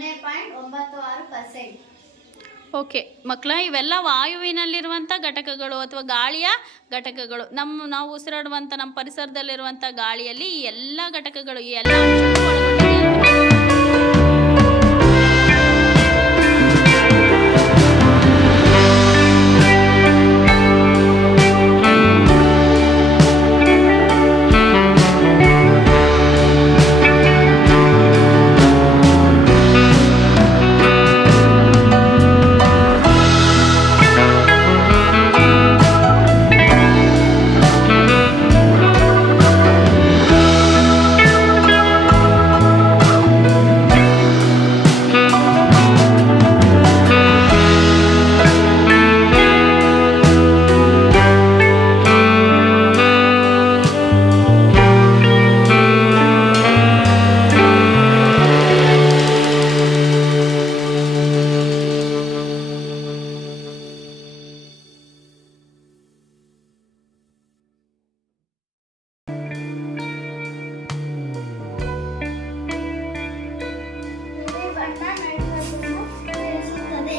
0.96%. Okay ಮಕ್ಕಳ, ಇವೆಲ್ಲ ವಾಯುವಿನಲ್ಲಿರುವಂಥ ಘಟಕಗಳು ಅಥವಾ ಗಾಳಿಯ ಘಟಕಗಳು. ನಾವು ಉಸಿರಾಡುವಂಥ ನಮ್ಮ ಪರಿಸರದಲ್ಲಿರುವಂಥ ಗಾಳಿಯಲ್ಲಿ ಈ ಎಲ್ಲ ಘಟಕಗಳು, ಈ ಎಲ್ಲ ಅಂಶಗಳು ಒಳಗೊಂಡಿದೆ.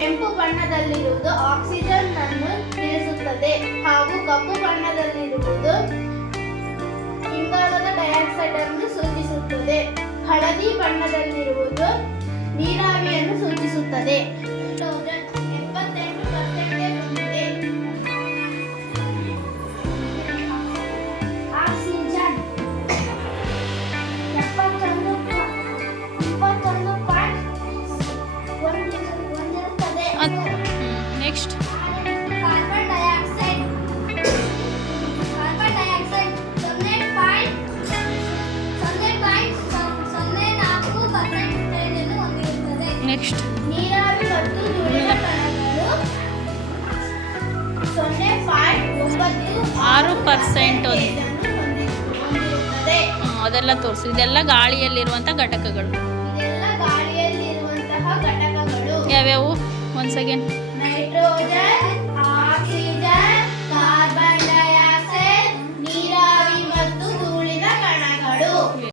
ಕೆಂಪು ಬಣ್ಣದಲ್ಲಿರುವುದು ಆಕ್ಸಿಜನ್ ಅನ್ನು ತಿಳಿಸುತ್ತದೆ ಹಾಗೂ ಕಪ್ಪು ಬಣ್ಣದಲ್ಲಿರುವುದು ಇಂಗಾಲದ ಡೈಆಕ್ಸೈಡ್ ಅನ್ನು ಸೂಚಿಸುತ್ತದೆ. ಹಳದಿ ಬಣ್ಣದಲ್ಲಿರುವುದು ನೀರಾವಿಯನ್ನು ಸೂಚಿಸುತ್ತದೆ. ನೆಕ್ಸ್ಟ್ ಕಾರ್ಬನ್ ಡೈಆಕ್ಸೈಡ್ 0.04% ಹೊಂದಿರುತ್ತದೆ. ನೆಕ್ಸ್ಟ್ ನೀರಾವಿ ಮತ್ತು ಧೂಳಿನ ಕಣಗಳು 0.96% ಹೊಂದಿರುತ್ತದೆ. ಅದೆಲ್ಲ ತೋರಿಸು. ಇದೆಲ್ಲ ಗಾಳಿಯಲ್ಲಿರುವಂಥ ಘಟಕಗಳು. ಇದೆಲ್ಲ ಗಾಳಿಯಲ್ಲಿರುವಂತಹ ಘಟಕಗಳು ಯಾವ್ಯಾವು? Once again. ನೈಟ್ರೋಜನ್,